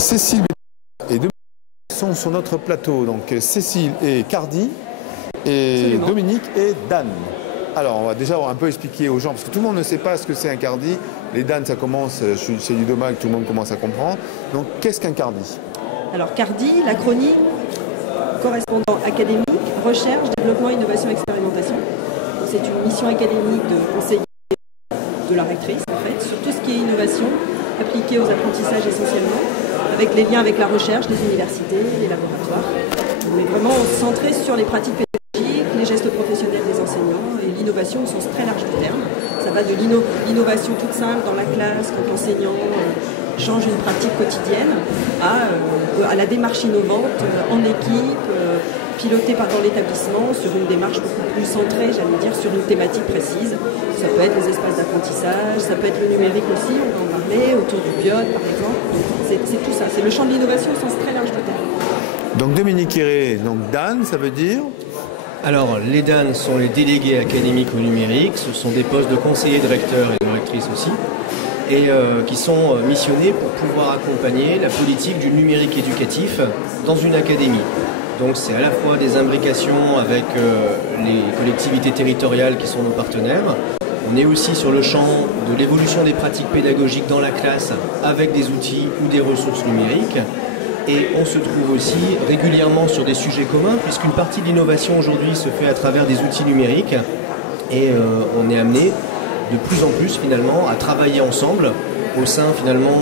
Cécile et Dominique sont sur notre plateau. Donc Cécile et Cardi et Absolument. Dominique et Dan. Alors on va déjà un peu expliquer aux gens, parce que tout le monde ne sait pas ce que c'est un Cardi. Les Dan, ça commence, c'est du dommage, tout le monde commence à comprendre. Donc qu'est-ce qu'un Cardi? Alors CARDI, l'acronyme correspondant académique, recherche, développement, innovation, expérimentation. C'est une mission académique de conseiller de la rectrice en fait, sur tout ce qui est innovation appliquée aux apprentissages essentiellement, avec les liens avec la recherche, les universités, les laboratoires. On est vraiment centré sur les pratiques pédagogiques, les gestes professionnels des enseignants et l'innovation au sens très large du terme. Ça va de l'innovation toute simple dans la classe, quand l'enseignant change une pratique quotidienne, à la démarche innovante en équipe, pilotée dans l'établissement sur une démarche beaucoup plus centrée, j'allais dire, sur une thématique précise. Ça peut être les espaces d'apprentissage, ça peut être le numérique aussi, on va en parler, autour du BIOD par exemple. C'est tout ça, c'est le champ de l'innovation au sens très large du terme. Donc Dominique Iré, donc Dan, ça veut dire? Alors, les DAN sont les délégués académiques au numérique. Ce sont des postes de conseillers de recteurs et de rectrices aussi, et qui sont missionnés pour pouvoir accompagner la politique du numérique éducatif dans une académie. Donc c'est à la fois des imbrications avec les collectivités territoriales qui sont nos partenaires. On est aussi sur le champ de l'évolution des pratiques pédagogiques dans la classe avec des outils ou des ressources numériques. Et on se trouve aussi régulièrement sur des sujets communs, puisqu'une partie de l'innovation aujourd'hui se fait à travers des outils numériques. Et on est amené de plus en plus finalement à travailler ensemble au sein finalement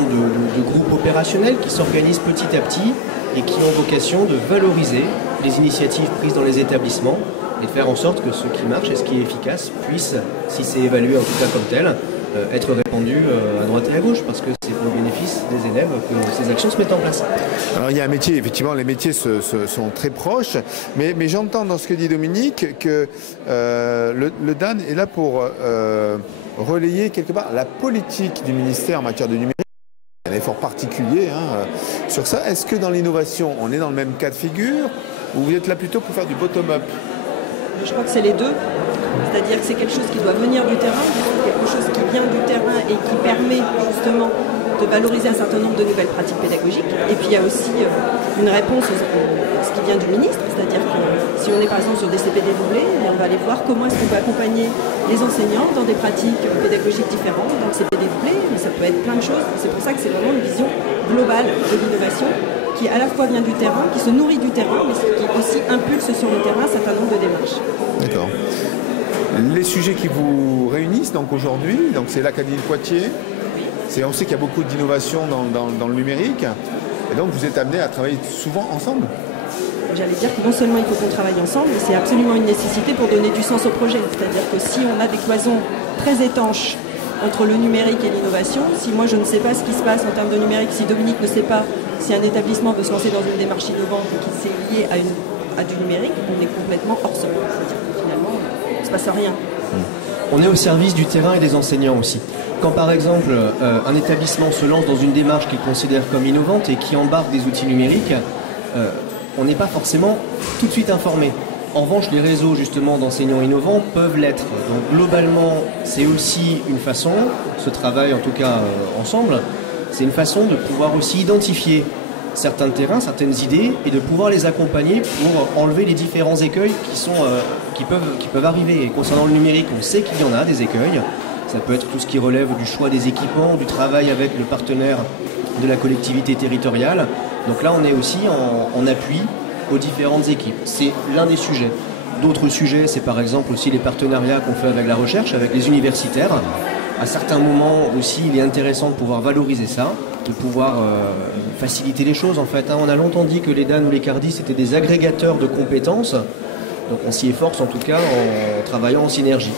de groupes opérationnels qui s'organisent petit à petit et qui ont vocation de valoriser les initiatives prises dans les établissements et de faire en sorte que ce qui marche et ce qui est efficace puisse, si c'est évalué en tout cas comme tel, être répandu à droite et à gauche, parce que c'est pour le bénéfice des élèves que ces actions se mettent en place. Alors il y a un métier, effectivement les métiers sont très proches, mais j'entends dans ce que dit Dominique que le Dan est là pour relayer quelque part la politique du ministère en matière de numérique. Un effort particulier sur ça. Est-ce que dans l'innovation, on est dans le même cas de figure, ou vous êtes là plutôt pour faire du bottom-up? Je crois que c'est les deux. C'est-à-dire que c'est quelque chose qui doit venir du terrain, quelque chose qui vient du terrain et qui permet justement de valoriser un certain nombre de nouvelles pratiques pédagogiques. Et puis il y a aussi une réponse à ce qui vient du ministre, c'est-à-dire que si on est par exemple sur des CPD doublés, on va aller voir comment est-ce qu'on peut accompagner les enseignants dans des pratiques pédagogiques différentes, dans le CPD doublé, mais ça peut être plein de choses. C'est pour ça que c'est vraiment une vision globale de l'innovation qui à la fois vient du terrain, qui se nourrit du terrain, mais qui aussi impulse sur le terrain un certain nombre de démarches. D'accord. Les sujets qui vous réunissent donc aujourd'hui, donc c'est l'Académie de Poitiers. On sait qu'il y a beaucoup d'innovation dans le numérique, et donc vous êtes amenés à travailler souvent ensemble. J'allais dire que non seulement il faut qu'on travaille ensemble, mais c'est absolument une nécessité pour donner du sens au projet. C'est-à-dire que si on a des cloisons très étanches entre le numérique et l'innovation, si moi je ne sais pas ce qui se passe en termes de numérique, si Dominique ne sait pas si un établissement veut se lancer dans une démarche innovante et qui s'est lié à du numérique, on est complètement hors sol. C'est-à-dire que finalement, il ne se passe rien. On est au service du terrain et des enseignants aussi. Quand par exemple un établissement se lance dans une démarche qu'il considère comme innovante et qui embarque des outils numériques, on n'est pas forcément tout de suite informé. En revanche, les réseaux justement d'enseignants innovants peuvent l'être. Donc globalement, c'est aussi une façon, ce travail en tout cas ensemble, c'est une façon de pouvoir aussi identifier certains terrains, certaines idées et de pouvoir les accompagner pour enlever les différents écueils qui peuvent arriver. Et concernant le numérique, on sait qu'il y en a des écueils. Ça peut être tout ce qui relève du choix des équipements, du travail avec le partenaire de la collectivité territoriale. Donc là, on est aussi en appui aux différentes équipes. C'est l'un des sujets. D'autres sujets, c'est par exemple aussi les partenariats qu'on fait avec la recherche, avec les universitaires. À certains moments aussi, il est intéressant de pouvoir valoriser ça, de pouvoir faciliter les choses en fait. On a longtemps dit que les DAN ou les CARDI, c'était des agrégateurs de compétences. Donc on s'y efforce en tout cas en travaillant en synergie.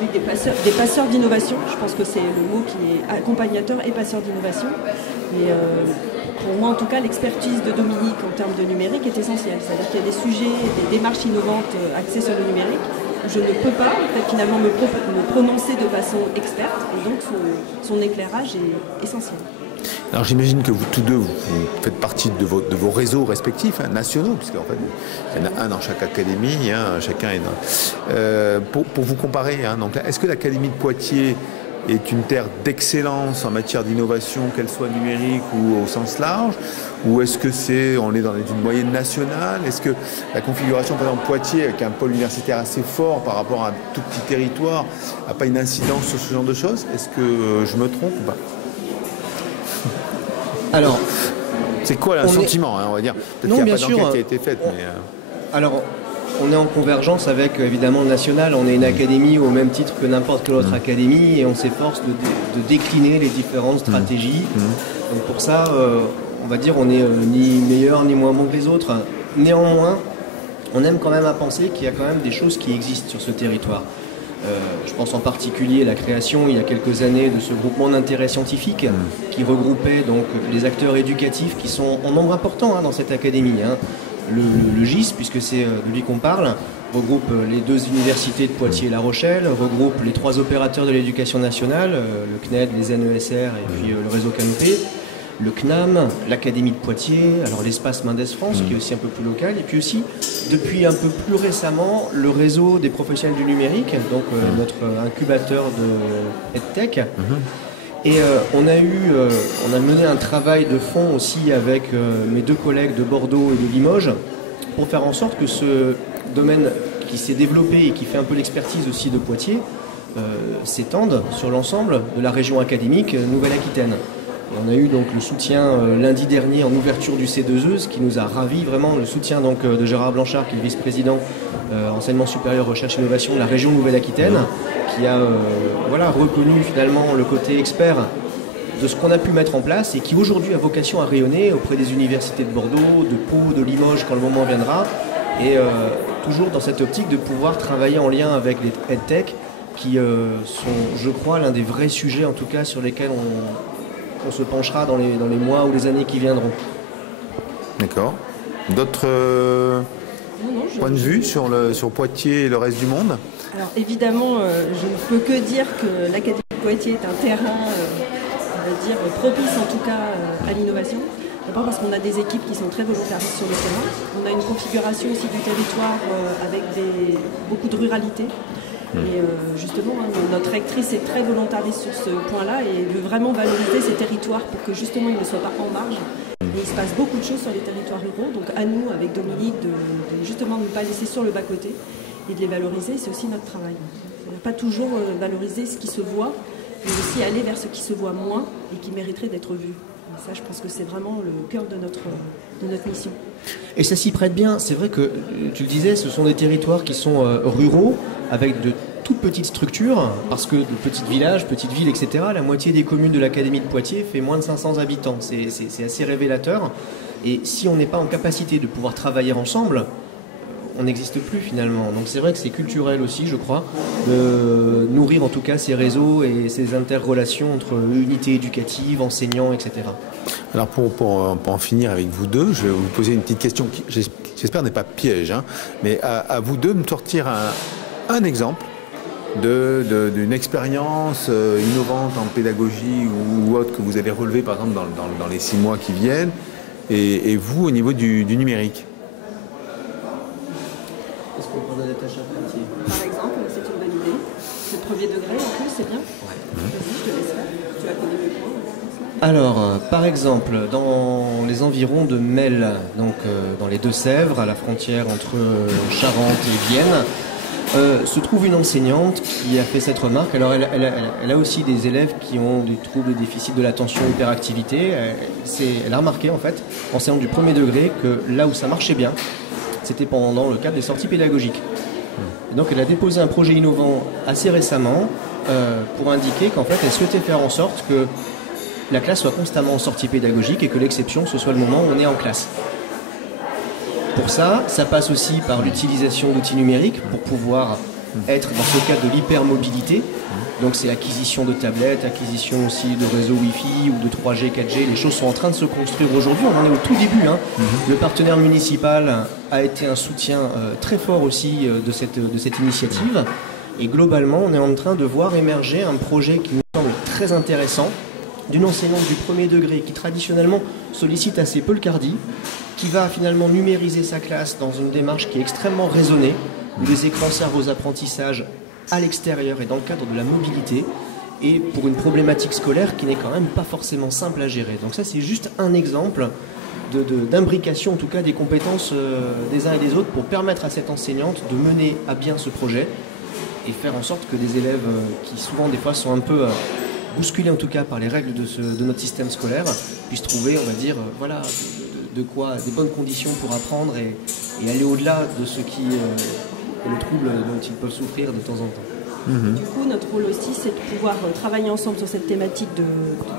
Oui, des passeurs d'innovation, je pense que c'est le mot qui est accompagnateur et passeur d'innovation. Et pour moi en tout cas, l'expertise de Dominique en termes de numérique est essentielle. C'est-à-dire qu'il y a des sujets, des démarches innovantes axées sur le numérique où je ne peux pas finalement me prononcer de façon experte, et donc son éclairage est essentiel. Alors j'imagine que vous tous deux, vous faites partie de vos réseaux respectifs, nationaux, puisqu'en fait, il y en a un dans chaque académie, chacun est dans... pour vous comparer, donc est-ce que l'Académie de Poitiers est une terre d'excellence en matière d'innovation, qu'elle soit numérique ou au sens large? Ou est-ce que on est dans une moyenne nationale? Est-ce que la configuration, par exemple Poitiers, avec un pôle universitaire assez fort par rapport à un tout petit territoire, n'a pas une incidence sur ce genre de choses? Est-ce que je me trompe ou pas? Alors, c'est quoi le sentiment, on va dire? Peut-être qu'il n'y a pas d'enquête qui a été faite, mais... Alors, on est en convergence avec, évidemment, le national. On est une académie au même titre que n'importe quelle autre académie et on s'efforce de décliner les différentes stratégies. Donc pour ça, on va dire, on n'est ni meilleur ni moins bon que les autres. Néanmoins, on aime quand même à penser qu'il y a quand même des choses qui existent sur ce territoire. Je pense en particulier à la création, il y a quelques années, de ce groupement d'intérêt scientifique qui regroupait donc les acteurs éducatifs qui sont en nombre important dans cette académie. Le GIS, puisque c'est de lui qu'on parle, regroupe les 2 universités de Poitiers et La Rochelle, regroupe les 3 opérateurs de l'éducation nationale, le CNED, les NESR et puis le réseau Canopé, le CNAM, l'Académie de Poitiers, alors l'espace Mendes France qui est aussi un peu plus local, et puis aussi depuis un peu plus récemment le réseau des professionnels du numérique, donc notre incubateur de EdTech. Et on a mené un travail de fond aussi avec mes 2 collègues de Bordeaux et de Limoges pour faire en sorte que ce domaine qui s'est développé et qui fait un peu l'expertise aussi de Poitiers s'étende sur l'ensemble de la région académique Nouvelle-Aquitaine. On a eu donc le soutien lundi dernier en ouverture du C2E, ce qui nous a ravis vraiment, le soutien donc de Gérard Blanchard, qui est le vice-président enseignement supérieur, recherche et innovation de la région Nouvelle-Aquitaine, qui a reconnu finalement le côté expert de ce qu'on a pu mettre en place et qui aujourd'hui a vocation à rayonner auprès des universités de Bordeaux, de Pau, de Limoges quand le moment viendra, et toujours dans cette optique de pouvoir travailler en lien avec les EdTech qui sont, je crois, l'un des vrais sujets en tout cas sur lesquels on se penchera dans les mois ou les années qui viendront. D'accord. D'autres points de vue sur Poitiers et le reste du monde? Alors évidemment, je ne peux que dire que l'Académie de Poitiers est un terrain, on va dire, propice en tout cas à l'innovation. D'abord parce qu'on a des équipes qui sont très volontaristes sur le terrain. On a une configuration aussi du territoire avec beaucoup de ruralité. Et justement, notre rectrice est très volontariste sur ce point-là et veut vraiment valoriser ces territoires pour que justement ils ne soient pas en marge. Et il se passe beaucoup de choses sur les territoires ruraux, donc à nous, avec Dominique, de justement ne pas laisser sur le bas-côté et de les valoriser, c'est aussi notre travail. On n'a pas toujours valoriser ce qui se voit, mais aussi aller vers ce qui se voit moins et qui mériterait d'être vu. Et ça, je pense que c'est vraiment le cœur de notre mission. Et ça s'y prête bien. C'est vrai que, tu le disais, ce sont des territoires qui sont ruraux, avec de toutes petites structures, parce que de petits villages, petites villes, etc. La moitié des communes de l'Académie de Poitiers fait moins de 500 habitants. C'est assez révélateur. Et si on n'est pas en capacité de pouvoir travailler ensemble, on n'existe plus finalement. Donc c'est vrai que c'est culturel aussi, je crois, de nourrir en tout cas ces réseaux et ces interrelations entre unités éducatives, enseignants, etc. Alors pour en finir avec vous deux, je vais vous poser une petite question qui, j'espère, n'est pas piège, mais à vous deux, me sortir un exemple d'une expérience innovante en pédagogie ou autre que vous avez relevé par exemple dans les 6 mois qui viennent, et vous au niveau du numérique. Est-ce qu'on peut donner tâche à Poitiers ? Par exemple, c'est une bonne idée. C'est le premier degré en plus, c'est bien. Ouais. Vas-y, je te laisse faire. Tu la connais mieux que moi. Alors, par exemple, dans les environs de Melle, donc dans les Deux-Sèvres, à la frontière entre Charente et Vienne, se trouve une enseignante qui a fait cette remarque. Alors, elle a aussi des élèves qui ont des troubles et déficits de l'attention, hyperactivité. Elle a remarqué, en fait, enseignante du premier degré, que là où ça marchait bien, c'était pendant le cadre des sorties pédagogiques. Et donc, elle a déposé un projet innovant assez récemment pour indiquer qu'en fait, elle souhaitait faire en sorte que la classe soit constamment en sortie pédagogique et que l'exception, ce soit le moment où on est en classe. Pour ça, ça passe aussi par l'utilisation d'outils numériques pour pouvoir être dans ce cadre de l'hypermobilité. Donc c'est acquisition de tablettes, acquisition aussi de réseaux Wi-Fi ou de 3G, 4G. Les choses sont en train de se construire aujourd'hui. On en est au tout début. Le partenaire municipal a été un soutien très fort aussi de cette initiative. Et globalement, on est en train de voir émerger un projet qui nous semble très intéressant, d'une enseignante du premier degré qui traditionnellement sollicite assez peu le cardi, qui va finalement numériser sa classe dans une démarche qui est extrêmement raisonnée, où les écrans servent aux apprentissages à l'extérieur et dans le cadre de la mobilité, et pour une problématique scolaire qui n'est quand même pas forcément simple à gérer. Donc ça, c'est juste un exemple d'imbrication, en tout cas, des compétences des uns et des autres pour permettre à cette enseignante de mener à bien ce projet et faire en sorte que des élèves qui souvent des fois sont un peu bousculés en tout cas par les règles de notre système scolaire puissent trouver, on va dire, voilà, de quoi, des bonnes conditions pour apprendre et aller au-delà de ce qui est le trouble dont ils peuvent souffrir de temps en temps. Du coup, notre rôle aussi, c'est de pouvoir travailler ensemble sur cette thématique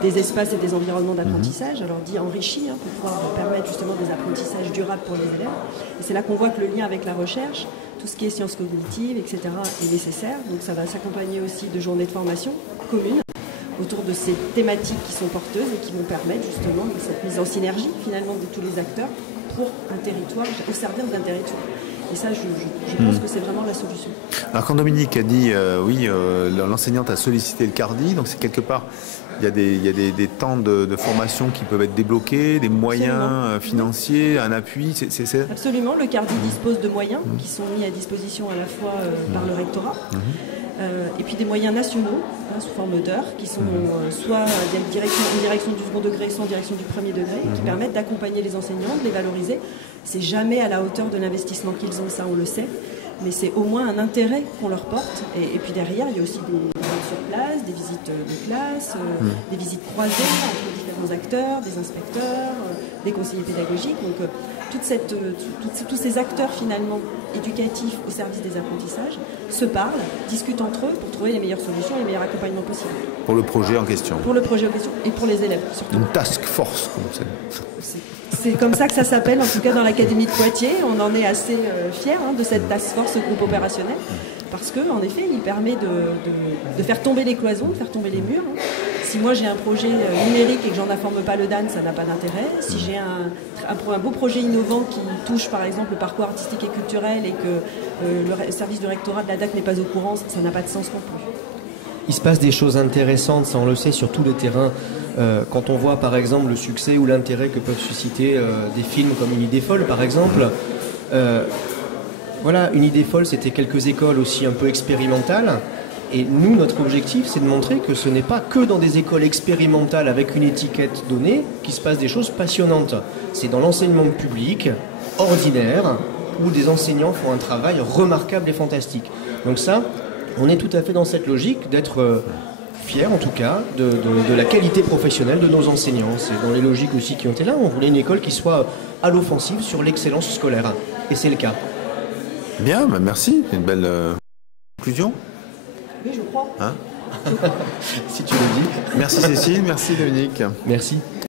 des espaces et des environnements d'apprentissage, alors dit enrichis, pour pouvoir permettre justement des apprentissages durables pour les élèves. Et c'est là qu'on voit que le lien avec la recherche, tout ce qui est sciences cognitives, etc., est nécessaire. Donc ça va s'accompagner aussi de journées de formation communes autour de ces thématiques qui sont porteuses et qui vont permettre justement cette mise en synergie finalement de tous les acteurs pour un territoire, au service d'un territoire. Et ça, je pense que c'est vraiment la solution. Alors quand Dominique a dit, oui, l'enseignante a sollicité le CARDI, donc c'est quelque part, il y a des temps de formation qui peuvent être débloqués, des moyens financiers, un appui. Absolument, le CARDI dispose de moyens qui sont mis à disposition à la fois par le rectorat, et puis des moyens nationaux, sous forme d'heures, qui sont soit en direction du second degré, soit en direction du premier degré, qui permettent d'accompagner les enseignants, de les valoriser. C'est jamais à la hauteur de l'investissement qu'ils ont, ça on le sait, mais c'est au moins un intérêt qu'on leur porte. Et puis derrière, il y a aussi des visites sur place, des visites de classe, des visites croisées entre différents acteurs, des inspecteurs, des conseillers pédagogiques. Donc tous ces acteurs finalement éducatifs au service des apprentissages se parlent, discutent entre eux pour trouver les meilleures solutions et les meilleurs accompagnements possibles. Pour le projet en question. Pour le projet en question et pour les élèves surtout. Une task force, comme c'est comme ça que ça s'appelle, en tout cas dans l'Académie de Poitiers. On en est assez fiers de cette task force, ce groupe opérationnel, parce qu'en effet, il permet de faire tomber les cloisons, de faire tomber les murs. Si moi j'ai un projet numérique et que j'en informe pas le DAN, ça n'a pas d'intérêt. Si j'ai un beau projet innovant qui touche par exemple le parcours artistique et culturel et que le service du rectorat de la DAC n'est pas au courant, ça n'a pas de sens non plus. Il se passe des choses intéressantes, ça on le sait, sur tous les terrains. Quand on voit par exemple le succès ou l'intérêt que peuvent susciter des films comme Une idée folle par exemple. Voilà, Une idée folle, c'était quelques écoles aussi un peu expérimentales. Et nous, notre objectif, c'est de montrer que ce n'est pas que dans des écoles expérimentales avec une étiquette donnée qu'il se passe des choses passionnantes. C'est dans l'enseignement public, ordinaire, où des enseignants font un travail remarquable et fantastique. Donc ça, on est tout à fait dans cette logique d'être fiers, en tout cas, de la qualité professionnelle de nos enseignants. C'est dans les logiques aussi qui ont été là. On voulait une école qui soit à l'offensive sur l'excellence scolaire. Et c'est le cas. Bien, merci. C'est une belle conclusion. Oui, je crois. Hein Si tu le dis. Merci Cécile, merci Dominique. Merci.